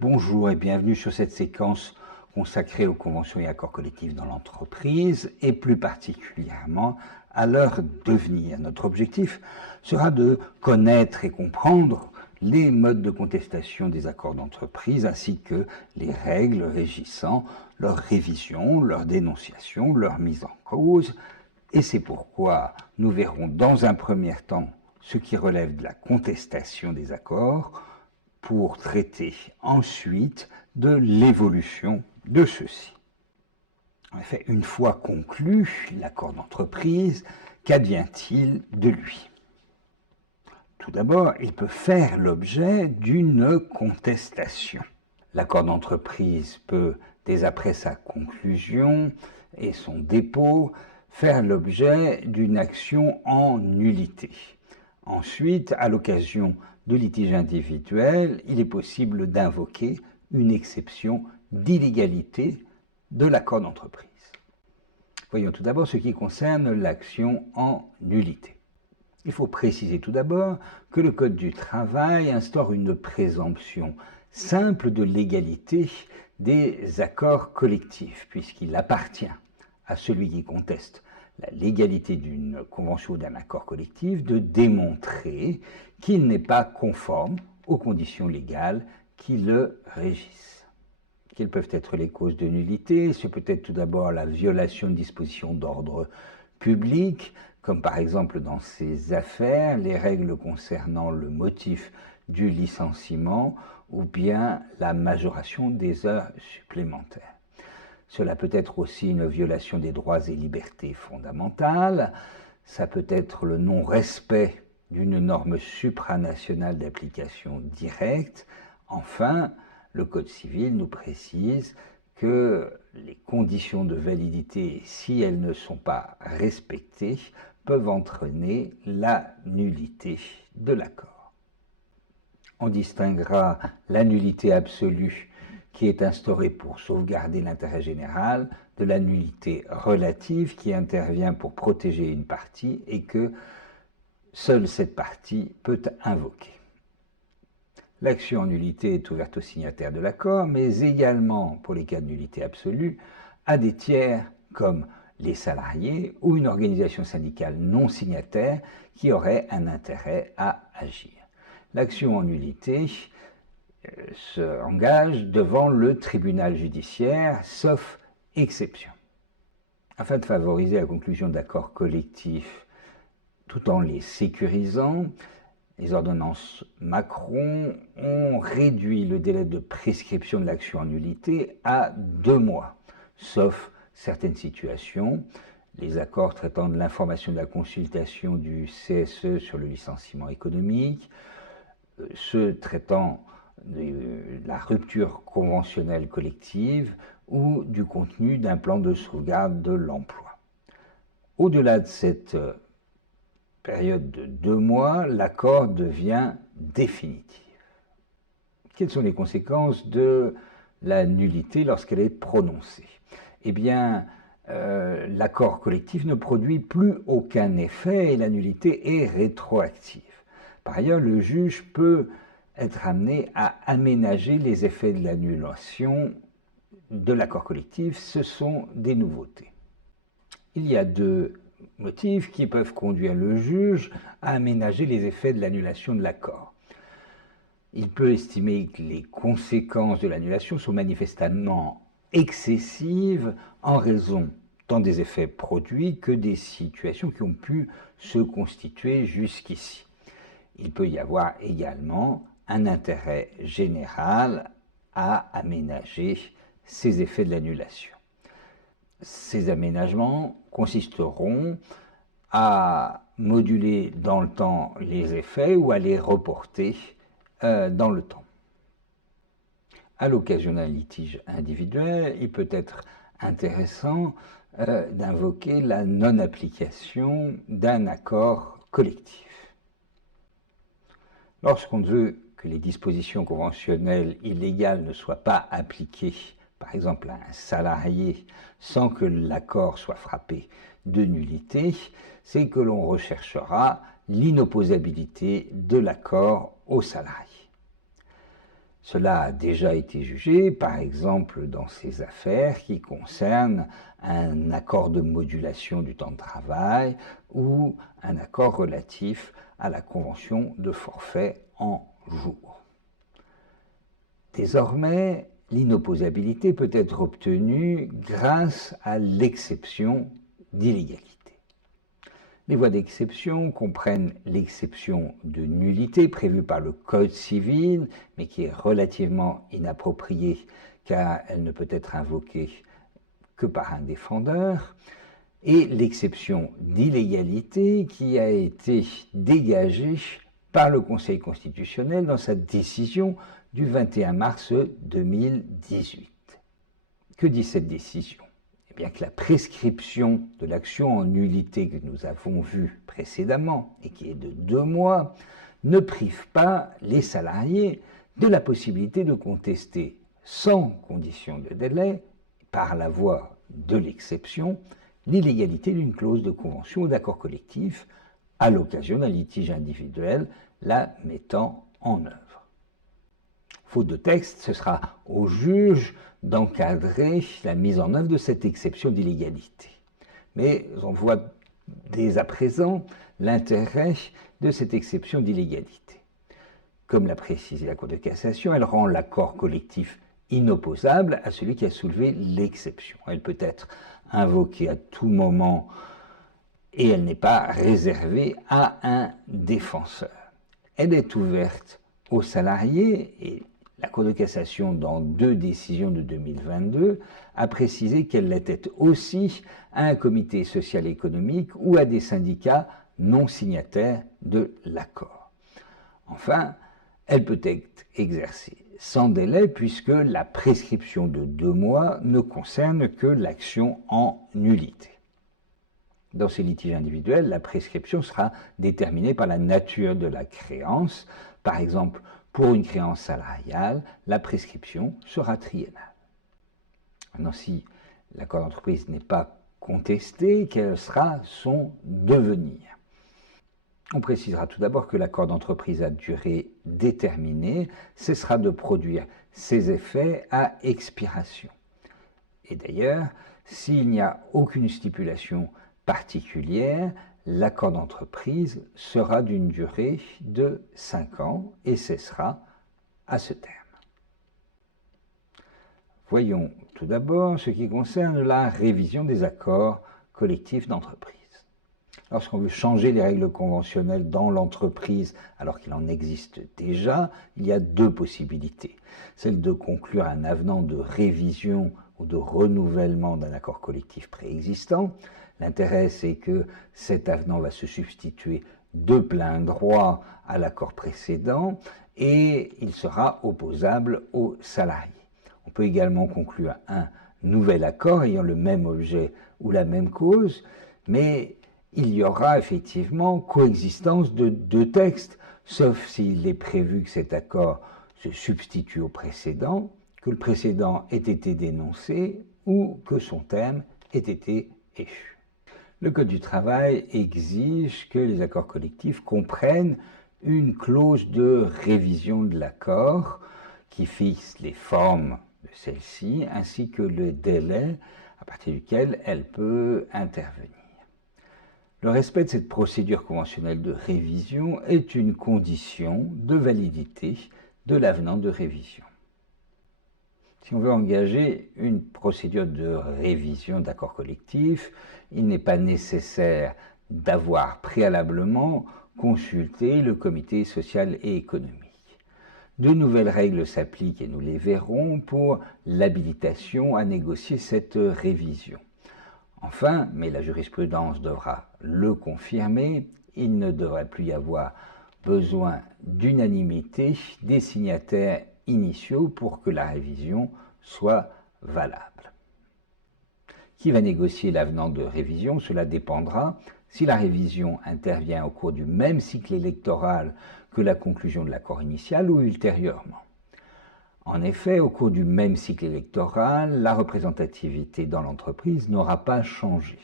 Bonjour et bienvenue sur cette séquence consacrée aux conventions et accords collectifs dans l'entreprise et plus particulièrement à leur devenir. Notre objectif sera de connaître et comprendre les modes de contestation des accords d'entreprise ainsi que les règles régissant leur révision, leur dénonciation, leur mise en cause. Et c'est pourquoi nous verrons dans un premier temps ce qui relève de la contestation des accords, pour traiter ensuite de l'évolution de ceux-ci. En effet, une fois conclu l'accord d'entreprise, qu'advient-il de lui? Tout d'abord, il peut faire l'objet d'une contestation. L'accord d'entreprise peut, dès après sa conclusion et son dépôt, faire l'objet d'une action en nullité. Ensuite, à l'occasion de litiges individuels, il est possible d'invoquer une exception d'illégalité de l'accord d'entreprise. Voyons tout d'abord ce qui concerne l'action en nullité. Il faut préciser tout d'abord que le Code du travail instaure une présomption simple de légalité des accords collectifs, puisqu'il appartient à celui qui conteste la légalité d'une convention ou d'un accord collectif de démontrer qu'il n'est pas conforme aux conditions légales qui le régissent. Quelles peuvent être les causes de nullité? C'est peut-être tout d'abord la violation de dispositions d'ordre public, comme par exemple dans ces affaires, les règles concernant le motif du licenciement ou bien la majoration des heures supplémentaires. Cela peut être aussi une violation des droits et libertés fondamentales, ça peut être le non-respect d'une norme supranationale d'application directe. Enfin, le Code civil nous précise que les conditions de validité, si elles ne sont pas respectées, peuvent entraîner la nullité de l'accord. On distinguera la nullité absolue qui est instaurée pour sauvegarder l'intérêt général de la nullité relative qui intervient pour protéger une partie et que seule cette partie peut invoquer. L'action en nullité est ouverte aux signataires de l'accord, mais également, pour les cas de nullité absolue, à des tiers comme les salariés ou une organisation syndicale non signataire qui aurait un intérêt à agir. L'action en nullité engage devant le tribunal judiciaire, sauf exception. Afin de favoriser la conclusion d'accords collectifs tout en les sécurisant, les ordonnances Macron ont réduit le délai de prescription de l'action en nullité à 2 mois, sauf certaines situations. Les accords traitant de l'information de la consultation du CSE sur le licenciement économique, ceux traitant de la rupture conventionnelle collective ou du contenu d'un plan de sauvegarde de l'emploi. Au-delà de cette période de 2 mois, l'accord devient définitif. Quelles sont les conséquences de la nullité lorsqu'elle est prononcée? Eh bien, l'accord collectif ne produit plus aucun effet et la nullité est rétroactive. Par ailleurs, le juge peut être amené à aménager les effets de l'annulation de l'accord collectif. Ce sont des nouveautés. Il y a 2 motifs qui peuvent conduire le juge à aménager les effets de l'annulation de l'accord. Il peut estimer que les conséquences de l'annulation sont manifestement excessives en raison tant des effets produits que des situations qui ont pu se constituer jusqu'ici. Il peut y avoir également un intérêt général à aménager ces effets de l'annulation. Ces aménagements consisteront à moduler dans le temps les effets ou à les reporter dans le temps. À l'occasion d'un litige individuel, il peut être intéressant d'invoquer la non-application d'un accord collectif. Lorsqu'on veut que les dispositions conventionnelles illégales ne soient pas appliquées, par exemple à un salarié, sans que l'accord soit frappé de nullité, c'est que l'on recherchera l'inopposabilité de l'accord au salarié. Cela a déjà été jugé, par exemple, dans ces affaires qui concernent un accord de modulation du temps de travail ou un accord relatif à la convention de forfait en jours. Désormais, l'inopposabilité peut être obtenue grâce à l'exception d'illégalité. Les voies d'exception comprennent l'exception de nullité prévue par le Code civil, mais qui est relativement inappropriée car elle ne peut être invoquée que par un défendeur, et l'exception d'illégalité qui a été dégagée par le Conseil constitutionnel dans sa décision du 21 mars 2018. Que dit cette décision ? Eh bien que la prescription de l'action en nullité que nous avons vue précédemment et qui est de 2 mois ne prive pas les salariés de la possibilité de contester sans condition de délai, par la voie de l'exception, l'illégalité d'une clause de convention ou d'accord collectif à l'occasion d'un litige individuel la mettant en œuvre. Faute de texte, ce sera au juge d'encadrer la mise en œuvre de cette exception d'illégalité. Mais on voit dès à présent l'intérêt de cette exception d'illégalité. Comme l'a précisé la Cour de cassation, elle rend l'accord collectif inopposable à celui qui a soulevé l'exception. Elle peut être invoquée à tout moment et elle n'est pas réservée à un défenseur. Elle est ouverte aux salariés et la Cour de cassation, dans 2 décisions de 2022, a précisé qu'elle l'était aussi à un comité social et économique ou à des syndicats non signataires de l'accord. Enfin, elle peut être exercée sans délai puisque la prescription de 2 mois ne concerne que l'action en nullité. Dans ces litiges individuels, la prescription sera déterminée par la nature de la créance. Par exemple, pour une créance salariale, la prescription sera triennale. Maintenant, si l'accord d'entreprise n'est pas contesté, quel sera son devenir ? On précisera tout d'abord que l'accord d'entreprise à durée déterminée cessera de produire ses effets à expiration. Et d'ailleurs, s'il n'y a aucune stipulation particulière, l'accord d'entreprise sera d'une durée de 5 ans et cessera à ce terme. Voyons tout d'abord ce qui concerne la révision des accords collectifs d'entreprise. Lorsqu'on veut changer les règles conventionnelles dans l'entreprise, alors qu'il en existe déjà, il y a 2 possibilités. Celle de conclure un avenant de révision ou de renouvellement d'un accord collectif préexistant. L'intérêt, c'est que cet avenant va se substituer de plein droit à l'accord précédent et il sera opposable aux salariés. On peut également conclure un nouvel accord ayant le même objet ou la même cause, mais il y aura effectivement coexistence de 2 textes, sauf s'il est prévu que cet accord se substitue au précédent, que le précédent ait été dénoncé ou que son terme ait été échu. Le Code du travail exige que les accords collectifs comprennent une clause de révision de l'accord qui fixe les formes de celle-ci ainsi que le délai à partir duquel elle peut intervenir. Le respect de cette procédure conventionnelle de révision est une condition de validité de l'avenant de révision. Si on veut engager une procédure de révision d'accord collectif, il n'est pas nécessaire d'avoir préalablement consulté le comité social et économique. De nouvelles règles s'appliquent, et nous les verrons, pour l'habilitation à négocier cette révision. Enfin, mais la jurisprudence devra le confirmer, il ne devrait plus y avoir besoin d'unanimité des signataires initiaux pour que la révision soit valable. Qui va négocier l'avenant de révision? Cela dépendra si la révision intervient au cours du même cycle électoral que la conclusion de l'accord initial ou ultérieurement. En effet, au cours du même cycle électoral, la représentativité dans l'entreprise n'aura pas changé.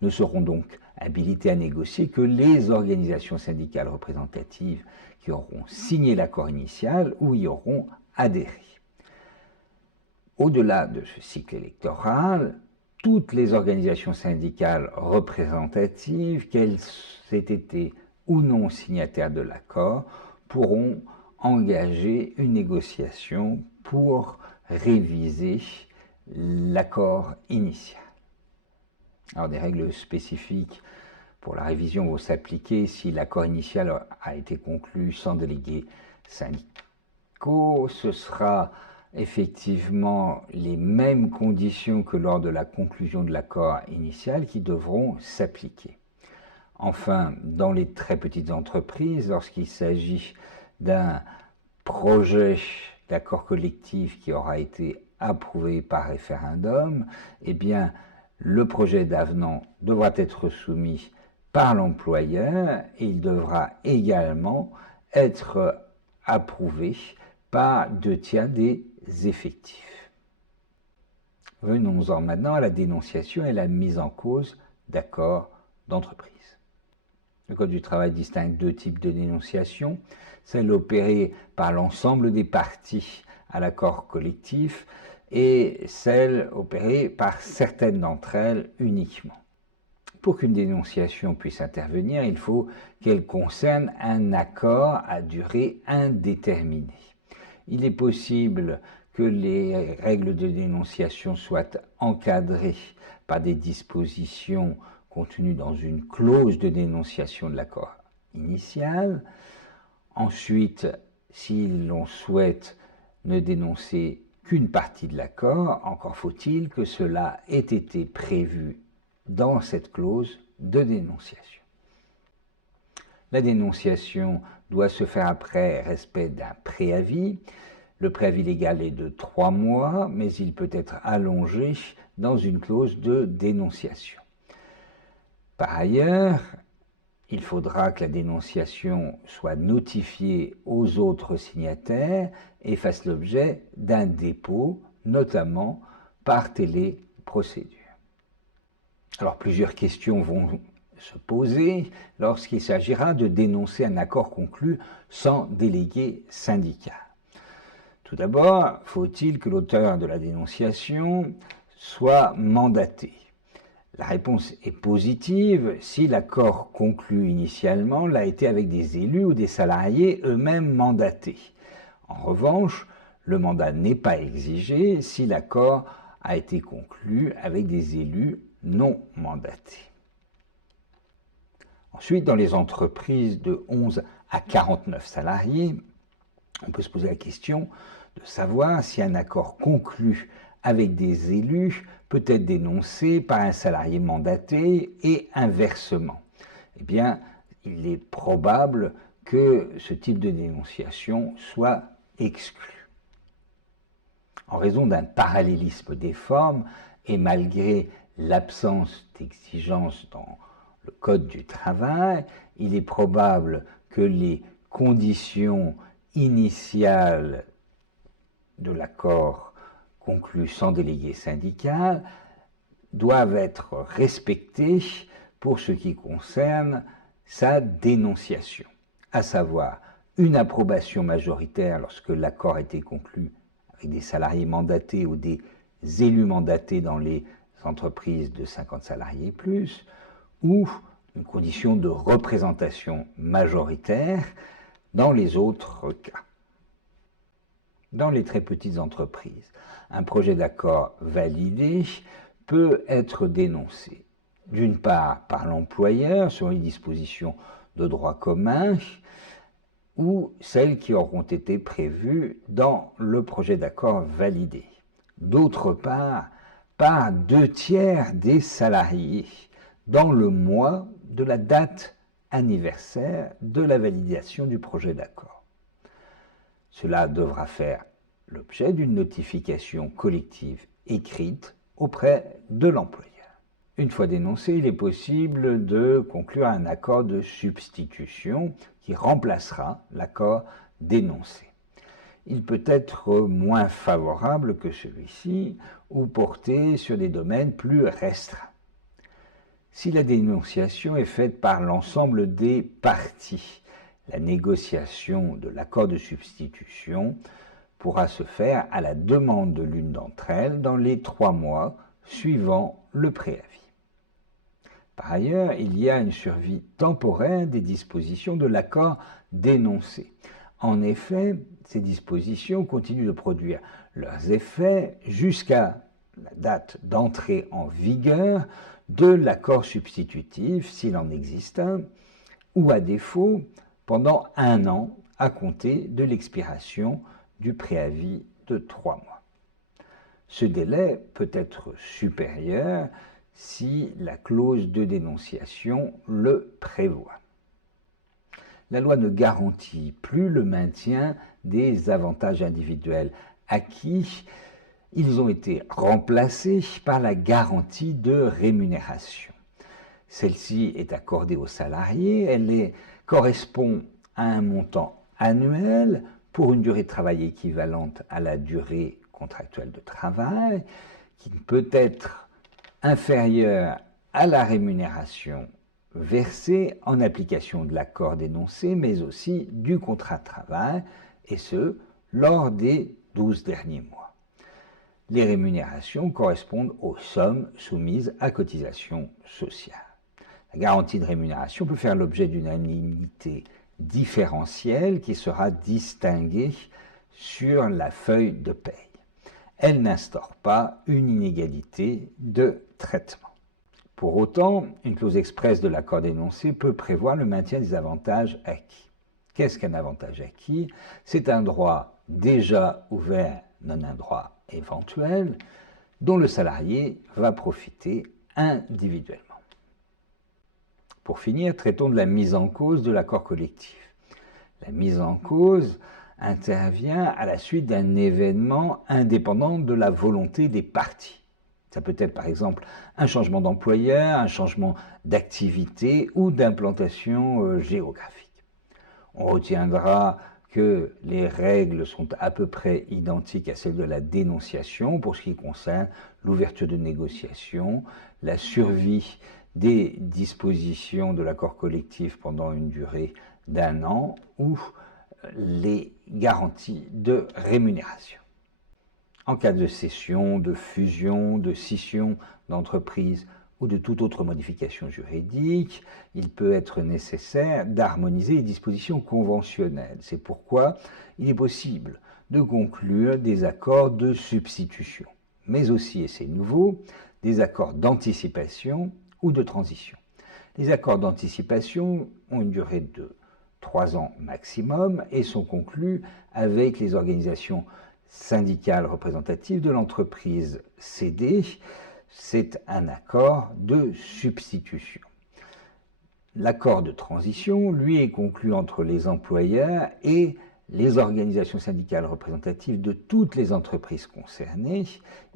Ne seront donc habilitées à négocier que les organisations syndicales représentatives qui auront signé l'accord initial ou y auront adhérer. Au-delà de ce cycle électoral, toutes les organisations syndicales représentatives, qu'elles aient été ou non signataires de l'accord, pourront engager une négociation pour réviser l'accord initial. Alors des règles spécifiques pour la révision vont s'appliquer si l'accord initial a été conclu sans délégués syndicaux. Ce sera effectivement les mêmes conditions que lors de la conclusion de l'accord initial qui devront s'appliquer. Enfin, dans les très petites entreprises, lorsqu'il s'agit d'un projet d'accord collectif qui aura été approuvé par référendum, eh bien, le projet d'avenant devra être soumis par l'employeur et il devra également être approuvé par 2/3 des effectifs. Venons-en maintenant à la dénonciation et la mise en cause d'accords d'entreprise. Le Code du travail distingue deux types de dénonciation, celle opérée par l'ensemble des parties à l'accord collectif et celle opérée par certaines d'entre elles uniquement. Pour qu'une dénonciation puisse intervenir, il faut qu'elle concerne un accord à durée indéterminée. Il est possible que les règles de dénonciation soient encadrées par des dispositions contenues dans une clause de dénonciation de l'accord initial. Ensuite, si l'on souhaite ne dénoncer qu'une partie de l'accord, encore faut-il que cela ait été prévu dans cette clause de dénonciation. La dénonciation doit se faire après respect d'un préavis. Le préavis légal est de 3 mois, mais il peut être allongé dans une clause de dénonciation. Par ailleurs, il faudra que la dénonciation soit notifiée aux autres signataires et fasse l'objet d'un dépôt, notamment par téléprocédure. Alors plusieurs questions vont se poser lorsqu'il s'agira de dénoncer un accord conclu sans délégué syndical. Tout d'abord, faut-il que l'auteur de la dénonciation soit mandaté? La réponse est positive si l'accord conclu initialement l'a été avec des élus ou des salariés eux-mêmes mandatés. En revanche, le mandat n'est pas exigé si l'accord a été conclu avec des élus non mandatés. Ensuite, dans les entreprises de 11 à 49 salariés, on peut se poser la question de savoir si un accord conclu avec des élus peut être dénoncé par un salarié mandaté et inversement. Eh bien, il est probable que ce type de dénonciation soit exclu. En raison d'un parallélisme des formes et malgré l'absence d'exigence dans le Code du travail, il est probable que les conditions initiales de l'accord conclu sans délégué syndical doivent être respectées pour ce qui concerne sa dénonciation, à savoir une approbation majoritaire lorsque l'accord a été conclu avec des salariés mandatés ou des élus mandatés dans les entreprises de 50 salariés et plus, ou une condition de représentation majoritaire dans les autres cas. Dans les très petites entreprises, un projet d'accord validé peut être dénoncé, d'une part par l'employeur sur les dispositions de droit commun ou celles qui auront été prévues dans le projet d'accord validé. D'autre part, par 2/3 des salariés dans le mois de la date anniversaire de la validation du projet d'accord. Cela devra faire l'objet d'une notification collective écrite auprès de l'employeur. Une fois dénoncé, il est possible de conclure un accord de substitution qui remplacera l'accord dénoncé. Il peut être moins favorable que celui-ci ou porter sur des domaines plus restreints. Si la dénonciation est faite par l'ensemble des parties, la négociation de l'accord de substitution pourra se faire à la demande de l'une d'entre elles dans les 3 mois suivant le préavis. Par ailleurs, il y a une survie temporaire des dispositions de l'accord d'énoncé. En effet, ces dispositions continuent de produire leurs effets jusqu'à la date d'entrée en vigueur de l'accord substitutif, s'il en existe un, ou à défaut, pendant 1 an à compter de l'expiration du préavis de 3 mois. Ce délai peut être supérieur si la clause de dénonciation le prévoit. La loi ne garantit plus le maintien des avantages individuels acquis. Ils ont été remplacés par la garantie de rémunération. Celle-ci est accordée aux salariés, elle correspond à un montant annuel pour une durée de travail équivalente à la durée contractuelle de travail, qui ne peut être inférieure à la rémunération versée en application de l'accord d'énoncé, mais aussi du contrat de travail, et ce, lors des 12 derniers mois. Les rémunérations correspondent aux sommes soumises à cotisation sociale. La garantie de rémunération peut faire l'objet d'une indemnité différentielle qui sera distinguée sur la feuille de paye. Elle n'instaure pas une inégalité de traitement. Pour autant, une clause expresse de l'accord d'énoncé peut prévoir le maintien des avantages acquis. Qu'est-ce qu'un avantage acquis? C'est un droit déjà ouvert, non un droit éventuel, dont le salarié va profiter individuellement. Pour finir, traitons de la mise en cause de l'accord collectif. La mise en cause intervient à la suite d'un événement indépendant de la volonté des parties. Ça peut être par exemple un changement d'employeur, un changement d'activité ou d'implantation géographique. On retiendra que les règles sont à peu près identiques à celles de la dénonciation pour ce qui concerne l'ouverture de négociations, la survie des dispositions de l'accord collectif pendant une durée d'1 an ou les garanties de rémunération. En cas de cession, de fusion, de scission d'entreprise ou de toute autre modification juridique, il peut être nécessaire d'harmoniser les dispositions conventionnelles. C'est pourquoi il est possible de conclure des accords de substitution, mais aussi, et c'est nouveau, des accords d'anticipation ou de transition. Les accords d'anticipation ont une durée de 3 ans maximum et sont conclus avec les organisations syndicales représentatives de l'entreprise cédée. C'est un accord de substitution. L'accord de transition, lui, est conclu entre les employeurs et les organisations syndicales représentatives de toutes les entreprises concernées.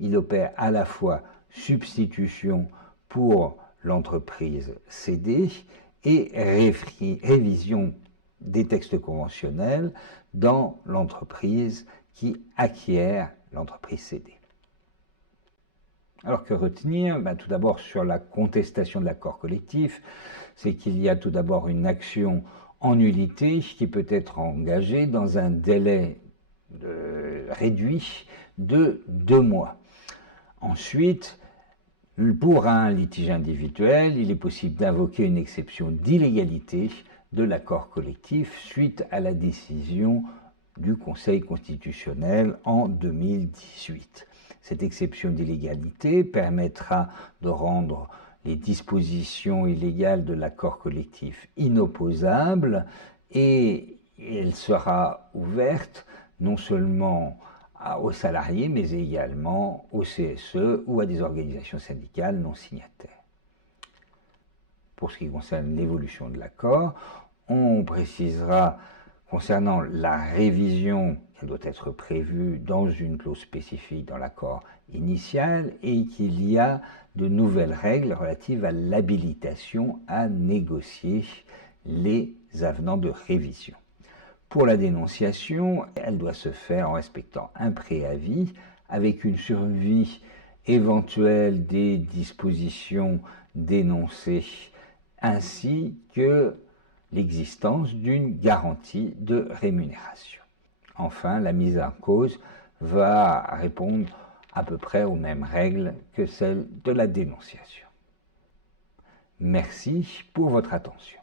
Il opère à la fois substitution pour l'entreprise cédée et révision des textes conventionnels dans l'entreprise qui acquiert l'entreprise cédée. Alors que retenir? Tout d'abord sur la contestation de l'accord collectif, c'est qu'il y a tout d'abord une action en nullité qui peut être engagée dans un délai réduit de 2 mois. Ensuite, pour un litige individuel, il est possible d'invoquer une exception d'illégalité de l'accord collectif suite à la décision du Conseil constitutionnel en 2018. Cette exception d'illégalité permettra de rendre les dispositions illégales de l'accord collectif inopposables et elle sera ouverte non seulement aux salariés, mais également au CSE ou à des organisations syndicales non signataires. Pour ce qui concerne l'évolution de l'accord, on précisera concernant la révision qu'elle doit être prévue dans une clause spécifique dans l'accord initial et qu'il y a de nouvelles règles relatives à l'habilitation à négocier les avenants de révision. Pour la dénonciation, elle doit se faire en respectant un préavis avec une survie éventuelle des dispositions dénoncées ainsi que l'existence d'une garantie de rémunération. Enfin, la mise en cause va répondre à peu près aux mêmes règles que celles de la dénonciation. Merci pour votre attention.